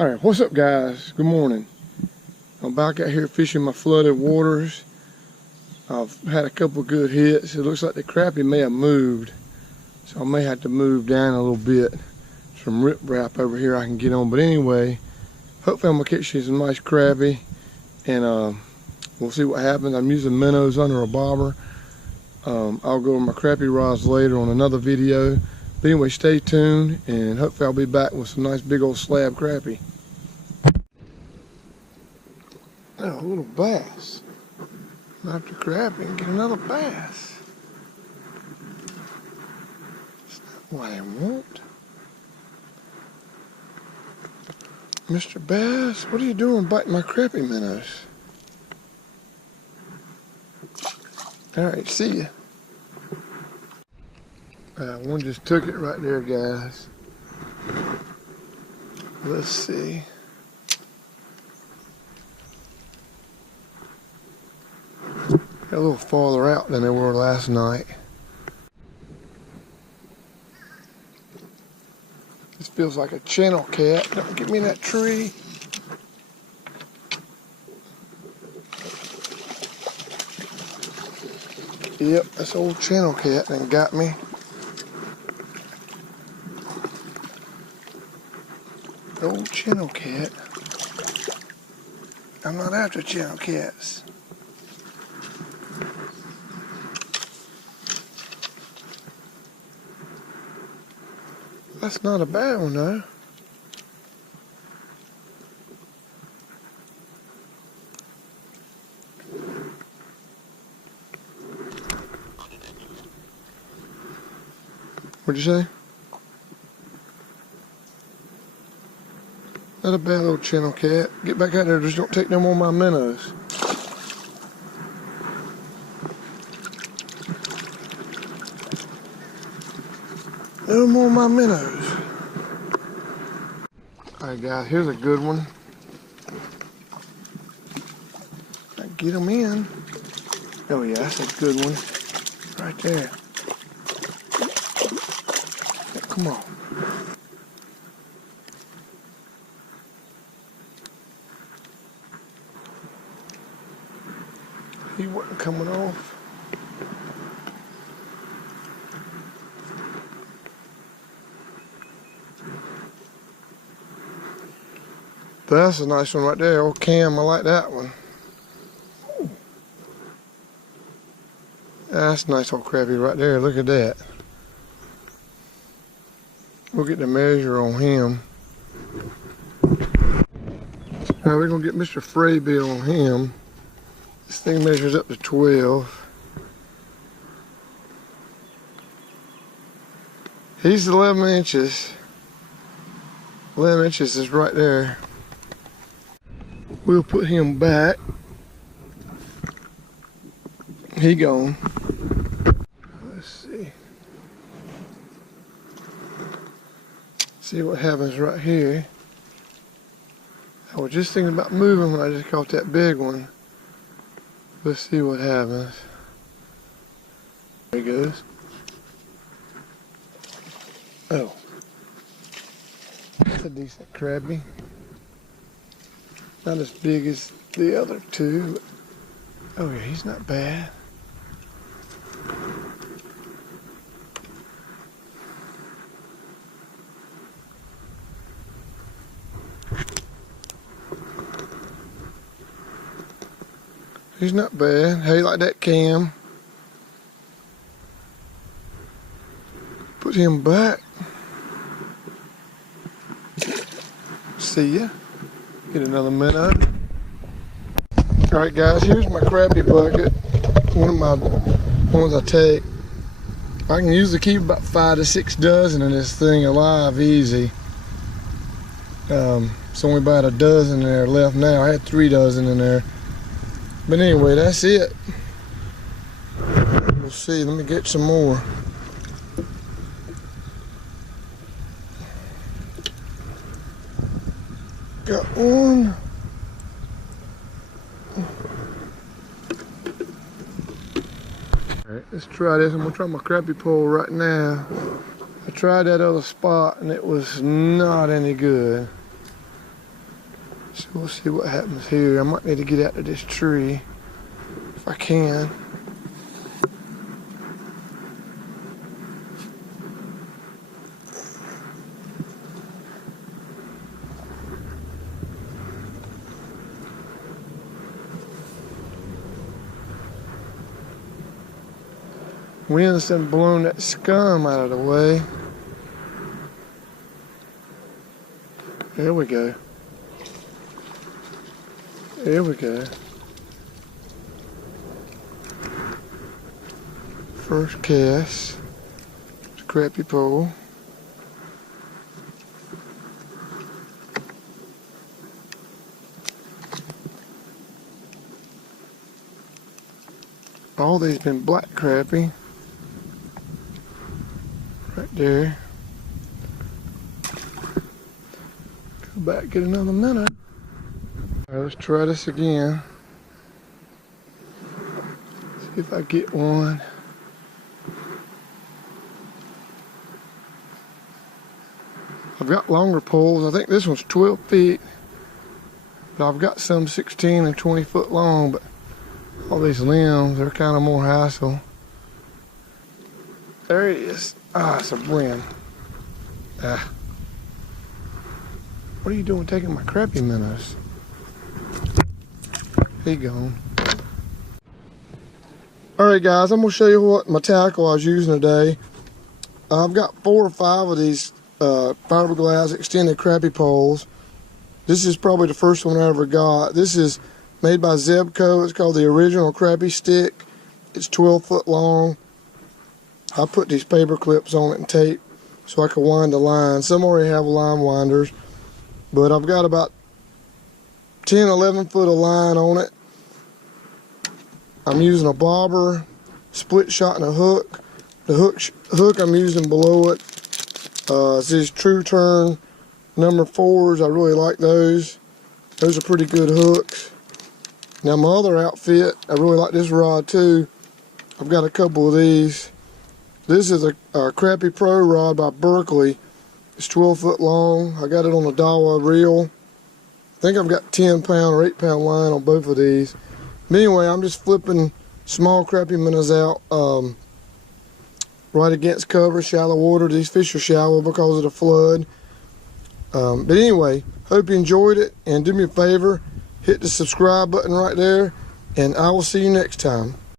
Alright, what's up guys? Good morning. I'm back out here fishing my flooded waters. I've had a couple good hits. It looks like the crappie may have moved, so I may have to move down a little bit. Some riprap over here I can get on, but anyway, hopefully I'm gonna catch you some nice crappie, and we'll see what happens. I'm using minnows under a bobber. I'll go over my crappie rods later on another video. But anyway, stay tuned, and hopefully I'll be back with some nice big old slab crappie. Oh, a little bass. After crappie and get another bass. That's not what I want. Mr. Bass, what are you doing biting my crappie minnows? Alright, see ya. One just took it right there, guys. Let's see. Got a little farther out than they were last night. This feels like a channel cat. Don't get me in that tree. Yep, that's old channel cat that got me. Old channel cat. I'm not after channel cats. That's not a bad one though. What'd you say? Not a bad little channel cat. Get back out there, just don't take no more of my minnows. No more of my minnows. Alright guys, here's a good one. I get them in. Oh yeah, that's a good one. Right there. Yeah, come on. He wasn't coming off. That's a nice one right there. Old Cam, I like that one. Ooh. That's a nice old crappie right there. Look at that. We'll get the measure on him. Now we're going to get Mr. Fraybill on him. This thing measures up to 12. He's 11 inches. 11 inches is right there. We'll put him back. He gone. Let's see. See what happens right here. I was just thinking about moving when I just caught that big one. Let's see what happens. There he goes. Oh. That's a decent crappie. Not as big as the other two. Oh yeah, he's not bad. He's not bad. How you like that, Cam? Put him back. See ya. Get another minnow. Alright guys, here's my crappie bucket. One of my ones I take. I can usually keep about 5 to 6 dozen of this thing alive easy. It's only about a dozen in there left now. I had 3 dozen in there. But anyway, that's it. We'll see. Let me get some more. Got one. Alright, let's try this. I'm gonna try my crappie pole right now. I tried that other spot and it was not any good. So we'll see what happens here. I might need to get out of this tree if I can. Wind's done blown that scum out of the way. There we go. There we go. First cast. It's a crappie pole. All these been black crappie. Right there. Go back, get another minnow. All right, let's try this again. See if I get one. I've got longer poles. I think this one's 12 feet. But I've got some 16 and 20 foot long, but all these limbs, they're kind of more hassle. There it is. Ah, it's a blend. Ah. What are you doing taking my crappie minnows? He gone. Alright guys, I'm going to show you what my tackle I was using today. I've got 4 or 5 of these fiberglass extended crappie poles. This is probably the first one I ever got. This is made by Zebco. It's called the Original Crappie Stick. It's 12 foot long. I put these paper clips on it and tape so I can wind the line. Some already have line winders, but I've got about 10, 11 foot of line on it. I'm using a bobber, split shot, and a hook. The hook I'm using below it. It's these True Turn number 4s. I really like those. Those are pretty good hooks. Now my other outfit, I really like this rod too. I've got a couple of these. This is a Crappie Pro rod by Berkeley. It's 12 foot long. I got it on a Dawa reel. I think I've got 10 pound or 8 pound line on both of these. But anyway, I'm just flipping small crappie minnows out right against cover, shallow water. These fish are shallow because of the flood. But anyway, hope you enjoyed it, and do me a favor, hit the subscribe button right there, and I will see you next time.